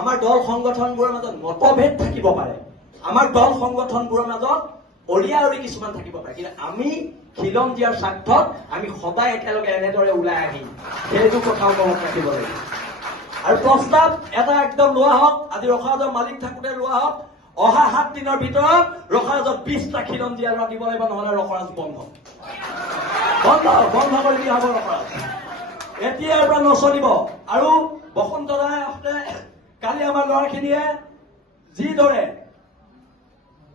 আমাৰ দল সংগঠনবোৰৰ মাজত মতভেদ থাকিব পাৰে, আমাৰ দল সংগঠনবোৰৰ মাজত অৰিয়া অৰি কিছুমান থাকিব পাৰে, কিন্তু আমি খিলঞ্জীয়াৰ দিয়াৰ স্বাৰ্থত আমি সদায় একেলগে এনেদৰে ওলাই আহিম, সেইটো কথাও মনত ৰাখিব লাগিব। আৰু প্ৰস্তাৱ এটা একদম লোৱা হওক, আজি ৰখাজৰ মালিক থাকোঁতে লোৱা হওক, অহা 7 দিনৰ ভিতৰত ৰখাজত 20টা খিলঞ্জীয়া ল'ৰা দিব লাগিব, নহলে ৰখৰাজ বন্ধ কৰি দিয়া হ'ব ৰখৰাজ। এতিয়াৰ পৰা নচলিব। আৰু বসন্ত দাই কালি আমাৰ ল'ৰাখিনিয়ে যিদৰে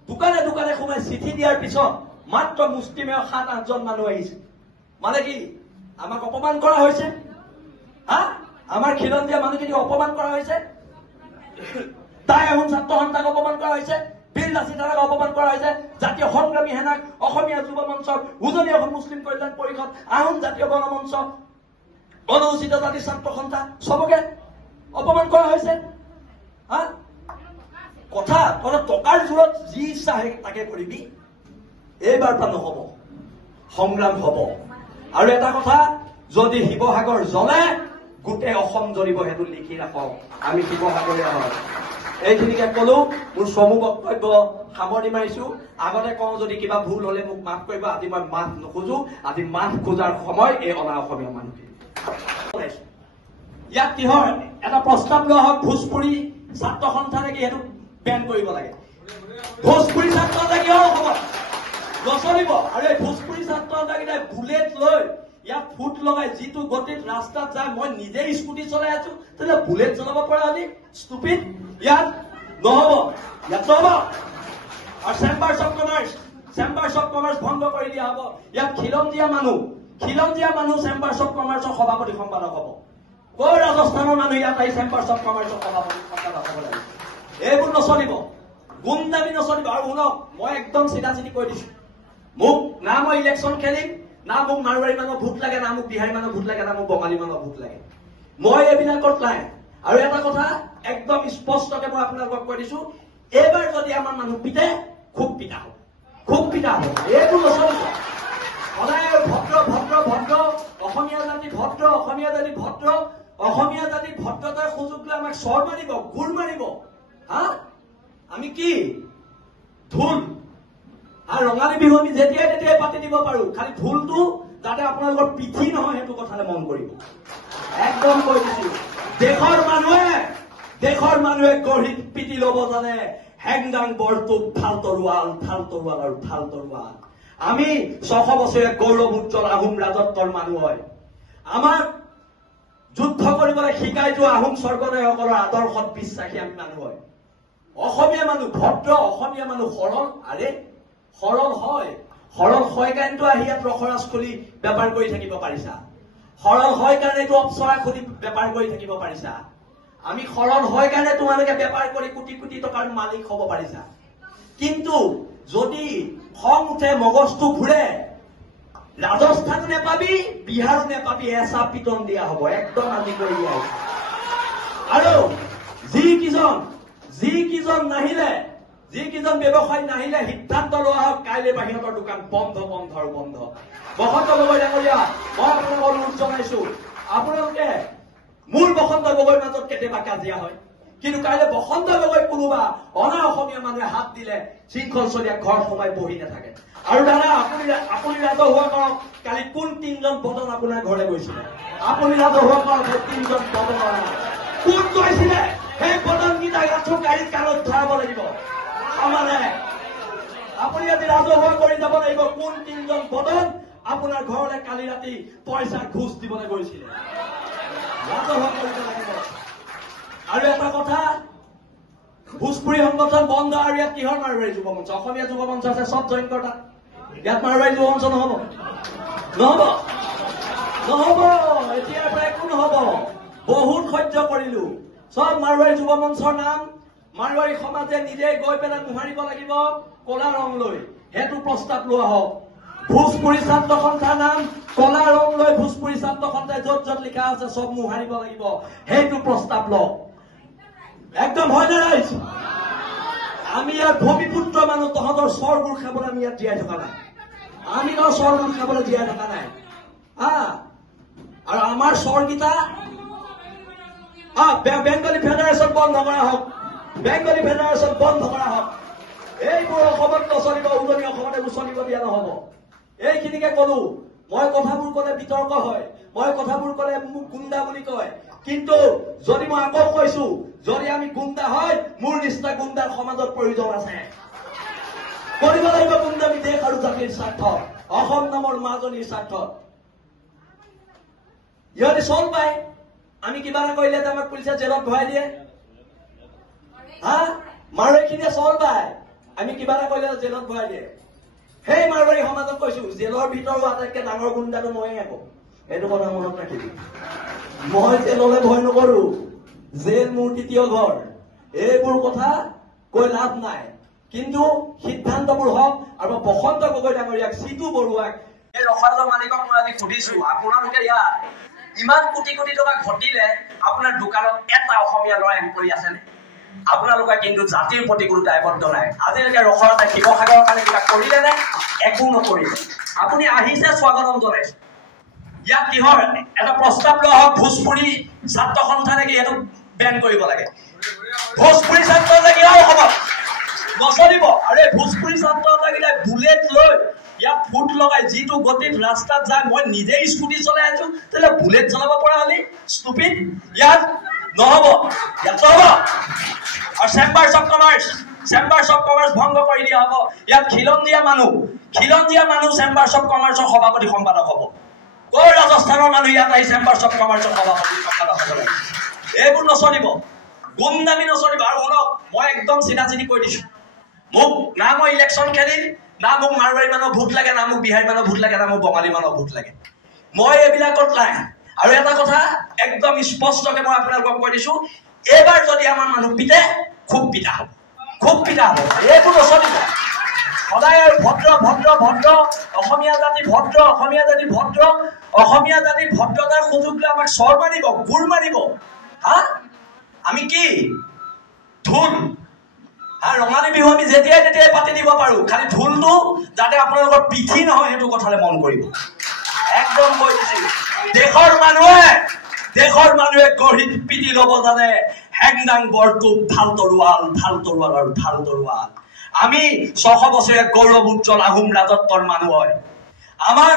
দোকানে দোকানে সোমাই চিঠি দিয়াৰ পিছত মাত্ৰ মুষ্টিমেয় 7-8জন মানুহ আহিছে, মানে কি আমাক অপমান কৰা হৈছে? আমাৰ খিলঞ্জীয়া মানুহখিনিক অপমান কৰা হৈছে, তাই আহোম ছাত্ৰ সন্থাক অপমান কৰা হৈছে, বীৰ লাচিত দাদাক অপমান কৰা হৈছে, জাতীয় সংগ্ৰামী সেনাক, অসমীয়া যুৱ মঞ্চৰ, উজনি অসম মুছলিম কল্যাণ পৰিষদ, আহোম জাতীয় গণমঞ্চ, অনুসূচিত জাতি ছাত্ৰ সন্থা, চবকে অপমান কৰা হৈছে। কথা টকাৰ জোৰত যি ইচ্ছা তাকে কৰিবি, এইবাৰ পৰা নহব, সংগ্ৰাম হব। আৰু এটা কথা, যদি শিৱসাগৰ জ্বলে গোটেই অসম জ্বলিব, সেইটো লিখি ৰাখক, আমি শিৱসাগৰীয়া হয়। এইখিনিকে কলো, মোৰ চমু বক্তব্য সামৰণি মাৰিছো। আগতে কওঁ যদি কিবা ভুল হলে মোক মাফ কৰিব, আজি মই মাফ নোখোজো, আজি মাফ খোজাৰ সময় এই অনা অসমীয়া মানুহখিনি। ইয়াত কিহৰ এটা প্ৰস্তাৱ লোৱা হওক, ভোজপুৰী ছাত্ৰ সন্থা নেকি সেইটো বেন কৰিব লাগে। ভোজপুৰী ছাত্ৰ সন্থা কিহৰ অসমত নচলিব। আৰু এই ভোজপুৰী ছাত্ৰ সন্থাকেইটাই বুলেট লৈ ইয়াত ফুট লগাই যিটো গতিত ৰাস্তাত যায়, মই নিজে স্কুটি চলাই আছো, তেতিয়া বুলেট চলাব পৰা হলি ষ্টুপিড। ইয়াত নহব, ইয়াত নহব। আৰু চেম্বাৰ্ছ অফ কমাৰ্চ ভংগ কৰি দিয়া হব। ইয়াত খিলঞ্জীয়া মানুহ চেম্বাৰ্ছ অফ কমাৰ্চৰ সভাপতি সম্পাদক হব। কৰ ৰাজস্থানৰ মানুহ ইয়াত আহি চেম্বাৰ্ছ অফ কমাৰ্চৰ সভাপতি সম্পাদক হব লাগে। এইবোৰ নচলিব, গুণ্ডামি নচলিব। আৰু শুনক, মই একদম চিধা চিধি কৈ দিছো, মোক না মই ইলেকশ্যন খেলিম, না মোক মাৰোৱাৰী মানুহৰ ভোট লাগে, না মোক বিহাৰী মানুহৰ ভোট লাগে, না মোক বঙালী মানুহৰ ভোট লাগে। মই এইবিলাকত নাই। আৰু এটা কথা একদম স্পষ্টকে মই আপোনালোকক কৈ দিছো, এইবাৰ যদি আমাৰ মানুহ পিতে, খুব পিতা হব, এইবোৰ নচলিব। সদায় ভদ্ৰ অসমীয়া জাতি ভদ্ৰতাৰ সুযোগ লৈ আমাক চৰ মাৰিব, গোৰ মাৰিব। আমি কি ঢোল আৰু ৰঙালী বিহু আমি যেতিয়াই তেতিয়াই পাতি দিব পাৰো, খালি ঢোলটো যাতে আপোনালোকৰ পিঠি নহয় সেইটো কথালে মন কৰিব। একদম কৈ দিছো, দেশৰ মানুহে গঢ়ি পিটি লব জানে হেংদাং বৰটোপ ঠাল তৰোৱাল আৰু ঠাল তৰোৱাল। আমি 600 বছৰীয়া গৌৰৱ উজ্জ্বল আহোম ৰাজত্বৰ মানুহ হয়। আমাক যুদ্ধ কৰিবলৈ শিকাই যোৱা আহোম স্বৰ্গদেউসকলৰ আদৰ্শত বিশ্বাসী আমি মানুহ হয়। অসমীয়া মানুহ ভদ্ৰ, অসমীয়া মানুহ সৰল হয় কাৰণেতো আহি ইয়াত ৰখৰাজ খুলি বেপাৰ কৰি থাকিব পাৰিছা। সৰল হয় কাৰণেতো অপচৰা খুলি বেপাৰ কৰি থাকিব পাৰিছা। আমি সৰল হয় কাৰণে তোমালোকে বেপাৰ কৰি কোটি কোটি টকাৰ মালিক হব পাৰিছা। কিন্তু যদি খং উঠে, মগজটো ঘূৰে, ৰাজস্থানো নেপাবি, বিহাৰো নেপাবি, এচা পিটন দিয়া হব। একদম আজি কৰি দিয়া হৈছে। আৰু যিকেইজন ব্যৱসায়ী নাহিলে সিদ্ধান্ত লোৱা হওক, কাইলৈ পৰা সিহঁতৰ দোকান বন্ধ। বসন্ত গগৈ ডাঙৰীয়া, মই আপোনালোকক অনুৰোধ জনাইছো, আপোনালোকে মোৰ বসন্ত গগৈৰ মাজত কেতিয়াবা কাজিয়া হয়, কিন্তু কাইলৈ বসন্ত গগৈ কোনোবা অনা অসমীয়া মানুহে হাত দিলে শৃংখল চলিয়া ঘৰ সোমাই বহি নাথাকে। আৰু দাদা আপুনি ৰাজহুৱা কৰক, কালি কোন 3জন বদন আপোনাৰ ঘৰলৈ গৈছিলে? আপুনি ৰাজহুৱা কৰক, 3জন বদন কোন গৈছিলে? সেই বদনকেইটা গাড়ীত কালত ধৰাব লাগিব। আপুনি আজি ৰাজহুৱা কৰি যাব লাগিব, কোন 3জন বদন আপোনাৰ ঘৰলৈ কালি ৰাতি পইচা ঘোষ দিবলৈ গৈছিলে। ৰাজহুৱা কৰিব লাগিব। আৰু এটা কথা, ভোজপুৰী সংগঠন বন্ধ। আৰু ইয়াত কিহৰ মাৰোৱাৰী যুৱ মঞ্চ? অসমীয়া যুৱ মঞ্চ আছে, চব জইন কৰা। ইয়াত মাৰোৱাৰী যুৱ মঞ্চ নহব। এতিয়াৰ পৰা একো নহব। বহুত সহ্য কৰিলো। চব মাৰোৱাৰী যুৱ মঞ্চৰ নাম মাৰোৱাৰী সমাজে নিজে গৈ পেলাই মোহাৰিব লাগিব কলা ৰং লৈ। সেইটো প্ৰস্তাৱ লোৱা হওক। ভোজপুৰী ছাত্ৰ সন্থাৰ নাম কলা ৰং লৈ ভোজপুৰী ছাত্ৰ সন্থাই য'ত য'ত লিখা আছে চব মোহাৰিব লাগিব। সেইটো প্ৰস্তাৱ লওক। একদম হয় নে ৰাইজ? আমি ইয়াৰ ভূমিপুত্ৰ মানুহ, তহঁতৰ চৰবোৰ খাবলৈ আমি ইয়াত জীয়াই থকা নাই। আমি তো চৰবোৰ খাবলৈ জীয়াই থকা নাই। আৰু আমাৰ চৰকেইটা বেংগলী ফেডাৰেশ্যন বন্ধ কৰা হওক, বেংগলী ফেডাৰেশ্যন বন্ধ কৰা হওক। এইবোৰ অসমত নচলিব, উজনি অসমতে উচলিব দিয়া নহব। এইখিনিকে কলো। মই কথাবোৰ কলে বিতৰ্ক হয়, মই কথাবোৰ কলে মোক গুণ্ডা বুলি কয়, কিন্তু যদি মই আকৌ কৈছো, যদি আমি গুণ্ডা হয়, মোৰ নিচিনা গুণ্ডাৰ সমাজত প্ৰয়োজন আছে। কৰিব লাগিব গুণ্ডামি দেশ আৰু জাতিৰ স্বাৰ্থত, অসম নামৰ মাজনীৰ স্বাৰ্থত। ইহঁতে চল পায়, আমি কিবা এটা কৰিলে আমাক পুলিচে জেলত ভৰাই দিয়ে। হা, মাৰোৱাৰীখিনিয়ে চল পায়, আমি কিবা এটা কৰিলে জেলত ভৰাই দিয়ে। সেই মাৰোৱাৰী সমাজক কৈছো, জেলৰ ভিতৰৰ আটাইতকৈ ডাঙৰ গুণ্ডাটো ময়ে আকৌ। এইটো কথা মনত ৰাখিবি। মই জেললৈ ভয় নকৰো, জেল মোৰ তৃতীয় ঘৰ। এইবোৰ কথা কৈ লাভ নাই, কিন্তু সিদ্ধান্তবোৰ হওক। আৰু বসন্ত গগৈ ডাঙৰীয়াক, চিটু বৰুৱাক, এই ৰসায়নৰ মালিকক মই আজি সুধিছো, আপোনালোকে ইয়াত ইমান কোটি কোটি টকা ঘটিলে, আপোনাৰ দোকানত এটা অসমীয়া ল'ৰা এমপ্লয়ী আছেনে? আপোনালোকে কিন্তু জাতিৰ প্ৰতি কোনো দায়বদ্ধ নাই। আজিলৈকে ৰসায়তে শিৱসাগৰৰ কাৰণে কিবা কৰিলে নে? একো নকৰিলে। আপুনি আহিছে, স্বাগতম জনাইছে। ইয়াত কিহৰ এটা প্ৰস্তাৱ লোৱা হওক, ভোজপুৰি ছাত্ৰ সন্থা নেকি এইটো বেন কৰিব লাগে। ভোজপুৰি ছাত্ৰ নেকি অসমত নচলিব। আৰু এই ভোজপুৰি ছাত্ৰ এটাকেইটাই বুলেট লৈ ইয়াত ফুট লগাই যিটো গতিত ৰাস্তাত যায়, মই নিজেই স্কুটি চলাই আছো, তেতিয়াহ'লে বুলেট চলাব পৰা হলি ষ্টুপিড। ইয়াত নহব, ইয়াত নহব। আৰু চেম্বাৰ্ছ অফ কমাৰ্চ ভংগ কৰি দিয়া হব। ইয়াত খিলঞ্জীয়া মানুহ চেম্বাৰ্ছ অফ কমাৰ্চৰ সভাপতি সম্পাদক হব। কৰ ৰাজস্থানৰ মানুহ ইয়াত আহি চেম্বাৰ্ছ অফ কমাৰ্চৰ সভাপতি সম্পাদক হব লাগে। এইবোৰ নচলিব, গুমদামি নচলিব। আৰু শুনক, মই একদম চিধা চিধি কৈ দিছো, মোক না মই ইলেকশ্যন খেলিম, না মোক মাৰোৱাৰী মানুহৰ ভোট লাগে, না মোক বিহাৰী মানুহৰ ভোট লাগে, না মোক বঙালী মানুহৰ ভোট লাগে। মই এইবিলাকত নাই। আৰু এটা কথা একদম স্পষ্টকে মই আপোনালোকক কৈ দিছো, এইবাৰ যদি আমাৰ মানুহ পিতে, খুব পিতা হ'ব, খুব পিতা হ'ব। এইবোৰ নচলিব। সদায় ভদ্ৰ ভদ্ৰ ভদ্ৰ অসমীয়া জাতি ভদ্ৰ, অসমীয়া জাতি ভদ্ৰ, অসমীয়া জাতি ভদ্ৰতাৰ সুযোগ লৈ আমাক চৰ মাৰিব, গুৰ মাৰিব। হা, আমি কি ঢোল? হা, ৰঙালী বিহু আমি যেতিয়াই তেতিয়াই পাতি দিব পাৰো, খালি ঢোলটো যাতে আপোনালোকৰ পিঠি নহয় সেইটো কথালে মন কৰিব। একদম কৈ দিছো, দেশৰ মানুহে গঢ়িত পিটি ল'ব জানে, হেংদাং বৰটোপ ভাল তৰোৱাল আৰু ভাল তৰোৱাল। আমি 600 বছৰীয়া গৌৰৱ উজ্জ্বল আহোম ৰাজত্বৰ মানুহ হয়। আমাৰ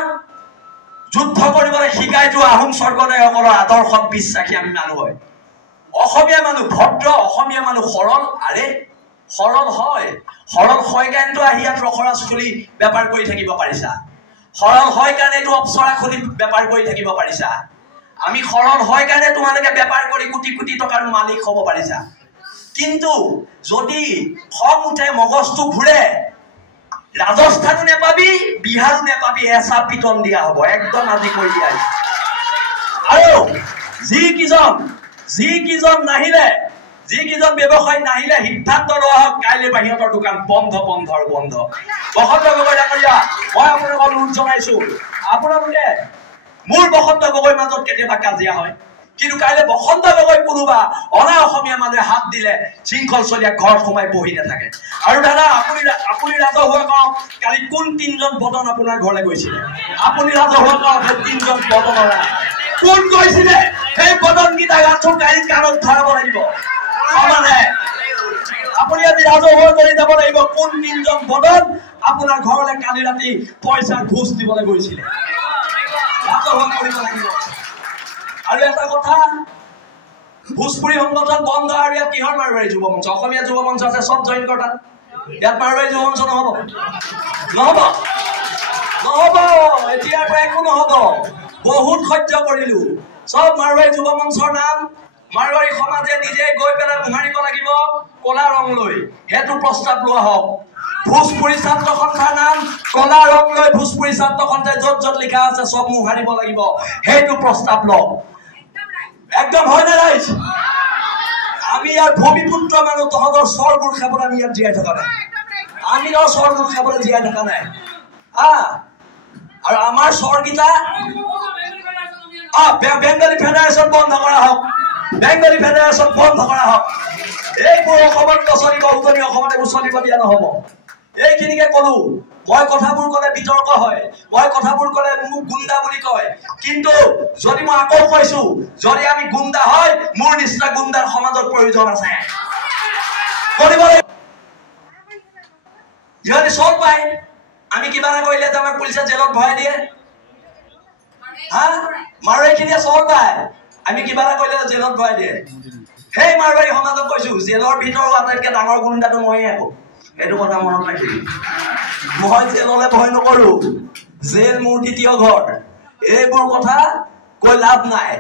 যুদ্ধ কৰিবলৈ শিকাই যোৱা আহোম স্বৰ্গদেউসকলৰ আদৰ্শত বিশ্বাসী আমি মানুহ হয়। অসমীয়া মানুহ ভদ্ৰ, অসমীয়া মানুহ সৰল। আৰে সৰল হয় কাৰণেতো আহি ইয়াত ৰখৰাজ খুলি বেপাৰ কৰি থাকিব পাৰিছা। সৰল হয় কাৰণেতো অপচৰা খুলি বেপাৰ কৰি থাকিব পাৰিছা। আমি সৰল হয় কাৰণে তোমালোকে বেপাৰ কৰি কোটি কোটি টকাৰ মালিক হ'ব পাৰিছা। কিন্তু যদি খং উঠে, মগজটো ঘূৰে, ৰাজস্থানো নেপাবি, বিহাৰো নেপাবি, এচা পিটন দিয়া হ'ব। একদম আজি কৈ দিয়া। আৰু যিকেইজন নাহিলে, যিকেইজন ব্যৱসায়ী নাহিলে, সিদ্ধান্ত লোৱা হওক, কাইলৈ বাহিৰৰ দোকান বন্ধ। বসন্ত গগৈ ডাঙৰীয়া, মই আপোনালোকক অনুৰোধ জনাইছো, আপোনালোকে মোৰ বসন্ত গগৈৰ মাজত কেতিয়াবা কাজিয়া হয়, কিন্তু কাইলৈ বসন্ত গগৈ কোনোবা অনা অসমীয়া মানুহে হাত দিলে শৃংখল চলীয়া ঘৰত সোমাই বহি নাথাকে। আৰু দাদা, আপুনি ৰাজহুৱা কওক, কালি কোন 3জন বদন আপোনাৰ ঘৰলৈ গৈছিলে? আপুনি ৰাজহুৱা কওক, 3জন বদনৰ কোন গৈছিলে? সেই বদনকেইটাক আঁঠু কাঢ়ি কাণত ধৰাব লাগিব সমানে। আপুনি আজি ৰাজহুৱা কৰি যাব লাগিব, কোন 3জন বদন আপোনাৰ ঘৰলৈ কালি ৰাতি পইচা ঘোষ দিবলৈ গৈছিলে। ৰাজহুৱা কৰিব লাগিব। আৰু এটা কথা, ভোজপুৰি সংগঠন বন্ধ। আৰু ইয়াত কিহৰ মাৰোৱাৰী যুৱ মঞ্চ? অসমীয়া যুৱ মঞ্চ আছে, চব জইন কৰা। ইয়াত মাৰোৱাৰী যুৱ মঞ্চ নহব। এতিয়াৰ পৰা একো নহব। বহুত সহ্য কৰিলো। চব মাৰোৱাৰী যুৱ মঞ্চৰ নাম মাৰোৱাৰী সমাজে নিজে গৈ পেলাই মোহাৰিব লাগিব কলা ৰং লৈ। সেইটো প্ৰস্তাৱ লোৱা হওক। ভোজপুৰি ছাত্ৰ সন্থাৰ নাম কলা ৰং লৈ, ভোজপুৰি ছাত্ৰ সন্থাই য'ত লিখা আছে চব মোহাৰিব লাগিব। সেইটো প্ৰস্তাৱ লওক। একদম হয় নে ৰাইজ? আমি ইয়াৰ ভূমিপুত্ৰ মানুহ, তহঁতৰ স্বৰবোৰ খাবলৈ আমি ইয়াত জীয়াই থকা নাই। আমি স্বৰবোৰ খাবলৈ জীয়াই থকা নাই। আৰু আমাৰ স্বৰকেইটা বেংগলী ফেডাৰেশ্যন বন্ধ কৰা হওক, এইবোৰ অসমত নচলিব, উজনি অসমতে উচলিব দিয়া নহব। এইখিনিকে কলো। মই কথাবোৰ কলে বিতৰ্ক হয়, মই কথাবোৰ কলে মোক গুণ্ডা বুলি কয়, কিন্তু যদি মই আকৌ কৈছো যদি আমি গুণ্ডা হয় মোৰ নিচিনা গুণ্ডাৰ সমাজত প্ৰয়োজন আছে। ইহঁতে চল পায় আমি কিবা এটা কৰিলে আমাক পুলিচে জেলত ভৰাই দিয়ে। হা মাৰোৱাৰীখিনিয়ে চল পায় আমি কিবা এটা কৰিলে জেলত ভৰাই দিয়ে। সেই মাৰোৱাৰী সমাজত কৈছো জেলৰ ভিতৰত আটাইতকৈ ডাঙৰ গুণ্ডাটো ময়ে আকৌ। এইটো কথা মনত ৰাখিবি। মই জেললৈ ভয় নকৰো, জেল মোৰ দ্বিতীয় ঘৰ। এইবোৰ কথা কৈ লাভ নাই,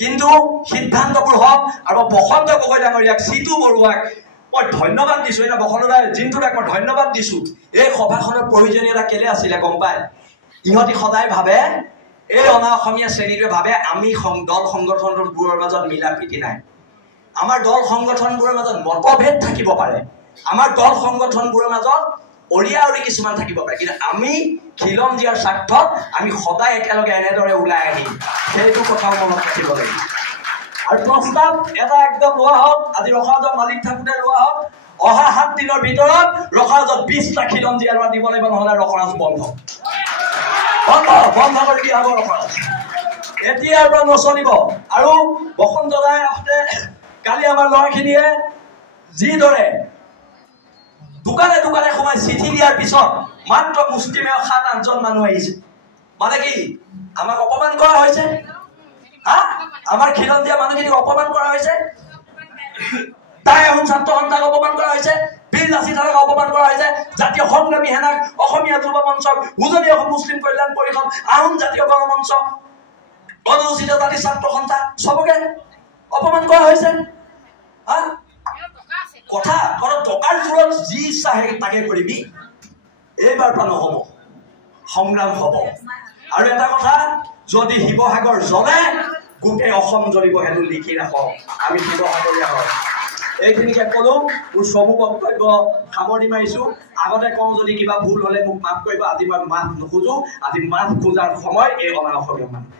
কিন্তু সিদ্ধান্তবোৰ হওক। আৰু বসন্ত গগৈ ডাঙৰীয়াক, চিতু বৰুৱাক মই ধন্যবাদ দিছো। এটা বসন্তদাই জিন্তুদাক মই ধন্যবাদ দিছো। এই সভাখনৰ প্ৰয়োজনীয়তা কেলে আছিলে গম পায়? ইহঁতি সদায় ভাবে, এই অনা অসমীয়া শ্ৰেণীটোৱে ভাবে আমি দল সংগঠনবোৰৰ মাজত মিলা প্ৰীতি নাই। আমাৰ দল সংগঠনবোৰৰ মাজত মতভেদ থাকিব পাৰে, আমাৰ দল সংগঠনবোৰৰ মাজত অৰিয়া অৰি কিছুমান থাকিব পাৰে, কিন্তু আমি খিলঞ্জীয়াৰ দিয়াৰ স্বাৰ্থত আমি সদায় একেলগে এনেদৰে ওলাই আহিম। সেইটো কথাও মনত ৰাখিব লাগিব। আৰু প্ৰস্তাৱ এটা একদম লোৱা হওক, আজি ৰখাজৰ মালিক থাকোঁতে লোৱা হওক, অহা 7 দিনৰ ভিতৰত ৰখাজত 20টা খিলঞ্জীয়া ল'ৰা দিব লাগিব, নহ'লে ৰখৰাজ বন্ধ কৰি দিয়া হ'ব। ৰখৰাজ এতিয়াৰ পৰা নচলিব। আৰু বসন্ত দাই কালি আমাৰ ল'ৰাখিনিয়ে যিদৰে দোকানে দোকানে সোমাই চিঠি দিয়াৰ পিছত মাত্ৰ মুষ্টিমেয় 7-8জন মানুহ আহিছে, মানে কি আমাক অপমান কৰা হৈছে? আমাৰ খিলঞ্জীয়া মানুহখিনিক অপমান কৰা হৈছে, তাই আহোম ছাত্ৰ সন্থাক অপমান কৰা হৈছে, বীৰ লাচিত থানক অপমান কৰা হৈছে, জাতীয় সংগ্ৰামী সেনাক, অসমীয়া যুৱ মঞ্চক, উজনি অসম মুছলিম কল্যাণ পৰিষদ, আহোম জাতীয় গণমঞ্চ, অনুসূচিত জাতি ছাত্ৰ সন্থা, চবকে অপমান কৰা হৈছে। কথা টকাৰ জোৰত যি ইচ্ছা তাকে কৰিবি। এইবাৰ পৰা নহব, সংগ্ৰাম হব। আৰু এটা কথা, যদি শিৱসাগৰ জ্বলে গোটেই অসম জ্বলিব, সেইটো লিখি ৰাখক। আমি শিৱসাগৰীয়া হয়। এইখিনিকে কলো, মোৰ চমু বক্তব্য সামৰণি মাৰিছো। আগতে কওঁ যদি কিবা ভুল হলে মোক মাফ কৰিব। আজি মই মাফ নোখোজো, আজি মাফ খোজাৰ সময় এই অনা অসমীয়া মানুহ।